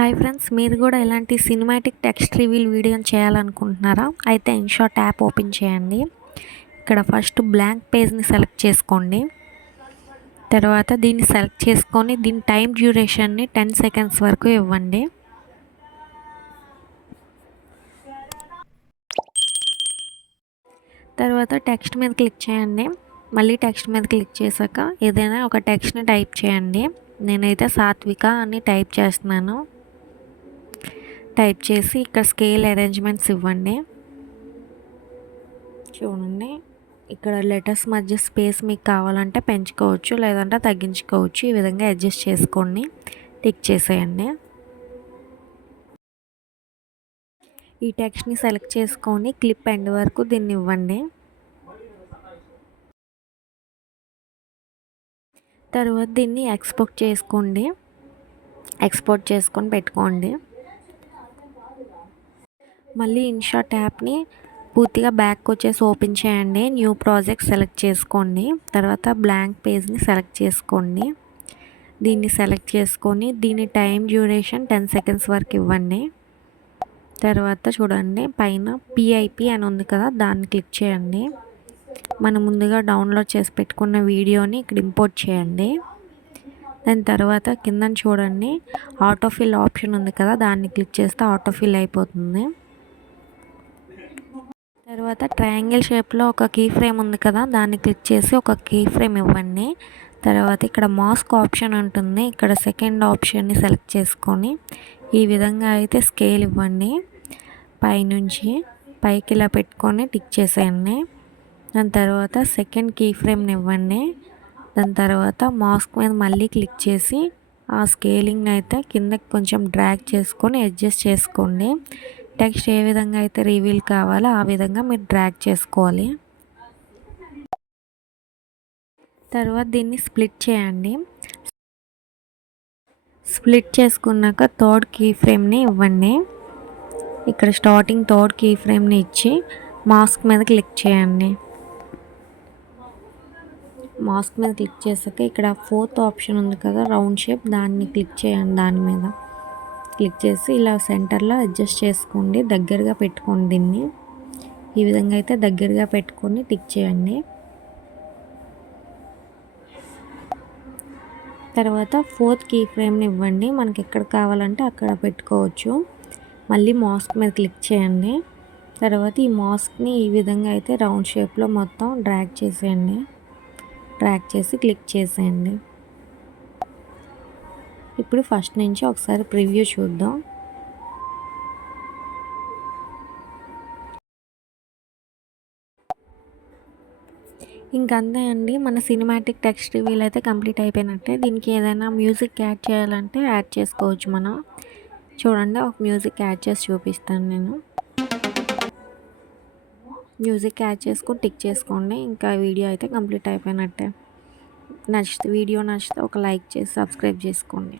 Hi friends, మీరు కూడా ఇలాంటి సినిమాటిక్ టెక్స్ట్ రివీల్ వీడియోని చేయాలనుకుంటున్నారా? అయితే ఇన్‌షాట్ యాప్ ఓపెన్ చేయండి. ఇక్కడ ఫస్ట్ బ్లాంక్ పేజ్ని సెలెక్ట్ చేసుకోండి. తర్వాత దీన్ని సెలెక్ట్ చేసుకొని దీని టైం డ్యూరేషన్ని 10 సెకండ్స్ వరకు ఇవ్వండి. తర్వాత టెక్స్ట్ మీద క్లిక్ చేయండి. మళ్ళీ టెక్స్ట్ మీద క్లిక్ చేశాక ఏదైనా ఒక టెక్స్ట్ని టైప్ చేయండి. నేనైతే సాత్విక అని టైప్ చేస్తున్నాను. టైప్ చేసి ఇక్కడ స్కేల్ అరేంజ్మెంట్స్ ఇవ్వండి. చూడండి, ఇక్కడ లెటర్స్ మధ్య స్పేస్ మీకు కావాలంటే పెంచుకోవచ్చు, లేదంటే తగ్గించుకోవచ్చు. ఈ విధంగా అడ్జస్ట్ చేసుకోండి. టిక్ చేసేయండి. ఈ టెక్స్ట్ని సెలెక్ట్ చేసుకొని క్లిప్ ఎండ్ వరకు దీన్ని ఇవ్వండి. తర్వాత దీన్ని ఎక్స్పోర్ట్ చేసుకోండి. ఎక్స్పోర్ట్ చేసుకొని పెట్టుకోండి. మళ్ళీ ఇన్‌షాట్ యాప్ని పూర్తిగా బ్యాక్ వచ్చేసి ఓపెన్ చేయండి. న్యూ ప్రాజెక్ట్ సెలెక్ట్ చేసుకోండి. తర్వాత బ్లాంక్ పేజ్ని సెలెక్ట్ చేసుకోండి. దీన్ని సెలెక్ట్ చేసుకొని దీని టైం డ్యూరేషన్ 10 సెకండ్స్ వరకు ఇవ్వండి. తర్వాత చూడండి, పైన పిఐపి అని ఉంది కదా, దాన్ని క్లిక్ చేయండి. మనం ముందుగా డౌన్లోడ్ చేసి పెట్టుకున్న వీడియోని ఇక్కడ ఇంపోర్ట్ చేయండి. దాని తర్వాత కింద చూడండి, ఆటోఫిల్ ఆప్షన్ ఉంది కదా, దాన్ని క్లిక్ చేస్తే ఆటోఫిల్ అయిపోతుంది. తర్వాత ట్రయాంగిల్ షేప్లో ఒక కీ ఫ్రేమ్ ఉంది కదా, దాన్ని క్లిక్ చేసి ఒక కీ ఫ్రేమ్ ఇవ్వండి. తర్వాత ఇక్కడ మాస్క్ ఆప్షన్ ఉంటుంది. ఇక్కడ సెకండ్ ఆప్షన్ని సెలెక్ట్ చేసుకొని ఈ విధంగా అయితే స్కేల్ ఇవ్వండి. పైనుంచి పైకి ఇలా పెట్టుకొని టిక్ చేసేయండి. దాని తర్వాత సెకండ్ కీ ఫ్రేమ్ని ఇవ్వండి. దాని తర్వాత మాస్క్ మీద మళ్ళీ క్లిక్ చేసి ఆ స్కేలింగ్ని అయితే కిందకి కొంచెం డ్రాగ్ చేసుకొని అడ్జస్ట్ చేసుకోండి. టెక్స్ట్ ఏ విధంగా అయితే రివీల్ కావాలో ఆ విధంగా మీరు డ్రాగ్ చేసుకోవాలి. తర్వాత దీన్ని స్ప్లిట్ చేయండి. స్ప్లిట్ చేసుకున్నాక థర్డ్ కీ ఫ్రేమ్ని ఇవ్వండి. ఇక్కడ స్టార్టింగ్ థర్డ్ కీ ఫ్రేమ్ని ఇచ్చి మాస్క్ మీద క్లిక్ చేయండి. మాస్క్ మీద క్లిక్ చేశాక ఇక్కడ ఫోర్త్ ఆప్షన్ ఉంది కదా, రౌండ్ షేప్, దాన్ని క్లిక్ చేయండి. దాని మీద క్లిక్ చేసి ఇలా సెంటర్లో అడ్జస్ట్ చేసుకోండి. దగ్గరగా పెట్టుకోండి. దీన్ని ఈ విధంగా అయితే దగ్గరగా పెట్టుకొని టిక్ చేయండి. తర్వాత ఫోర్త్ కీ ఫ్రేమ్ని ఇవ్వండి. మనకి ఎక్కడ కావాలంటే అక్కడ పెట్టుకోవచ్చు. మళ్ళీ మాస్క్ మీద క్లిక్ చేయండి. తర్వాత ఈ మాస్క్ని ఈ విధంగా అయితే రౌండ్ షేప్లో మొత్తం డ్రాగ్ చేసేయండి. డ్రాగ్ చేసి క్లిక్ చేసేయండి. ఇప్పుడు ఫస్ట్ నుంచి ఒకసారి ప్రివ్యూ చూద్దాం. ఇంకంతే అండి, మన సినిమాటిక్ టెక్స్ట్ రివీల్ అయితే కంప్లీట్ అయిపోయినట్టే. దీనికి ఏదైనా మ్యూజిక్ యాడ్ చేయాలంటే యాడ్ చేసుకోవచ్చు మనం. చూడండి, ఒక మ్యూజిక్ యాడ్ చేసి చూపిస్తాను నేను. మ్యూజిక్ యాడ్ చేసుకొని టిక్ చేసుకోండి. ఇంకా వీడియో అయితే కంప్లీట్ అయిపోయినట్టే. వీడియో నచ్చితే ఒక లైక్ చేసి సబ్స్క్రైబ్ చేసుకోండి.